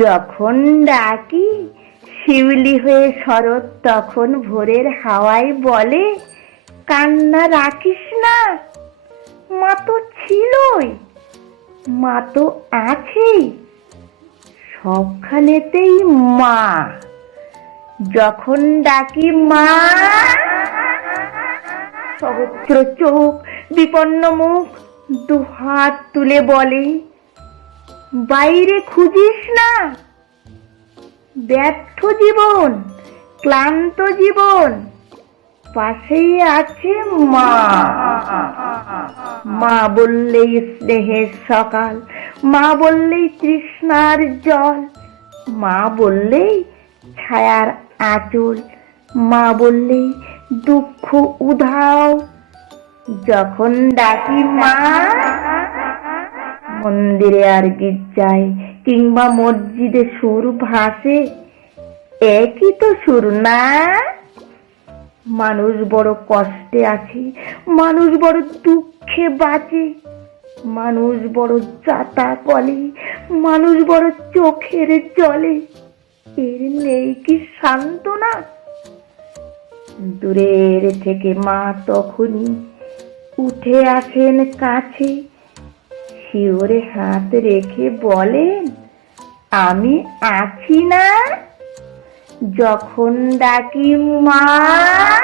যখন ডাকি শিউলি হয়ে শরৎ তখন ভোরের হাওয়ায় বলে কান্না রাখিস না মা তো ছিলই মা তো আছেই সবখানেতেই মা যখন ডাকি মা সহস্র চোখ বিপন্ন মুখ দুহাত তুলে বলে বাইরে খুঁজিস না ব্যর্থ জীবন ক্লান্ত জীবন পাশেই আছে মা মা বললেই স্নেহের সকাল মা বললেই তৃষ্ণার জল মা বললেই ছায়ার আঁচল মা বললেই দুঃখ উধাও যখন ডাকি মা মন্দিরে আর গির্জায় কিংবা মসজিদে সুর ভাসে একই তো সুর না মানুষ বড় কষ্টে আছে মানুষ বড় দুঃখে বাঁচে মানুষ বড় যাতা কলে মানুষ বড় চোখের জলে এর নেই কি না দূরের থেকে মা তখনই উঠে আসেন কাছে শিওরে হাত রেখে বলেন আমি আছি না যখন ডাকি মা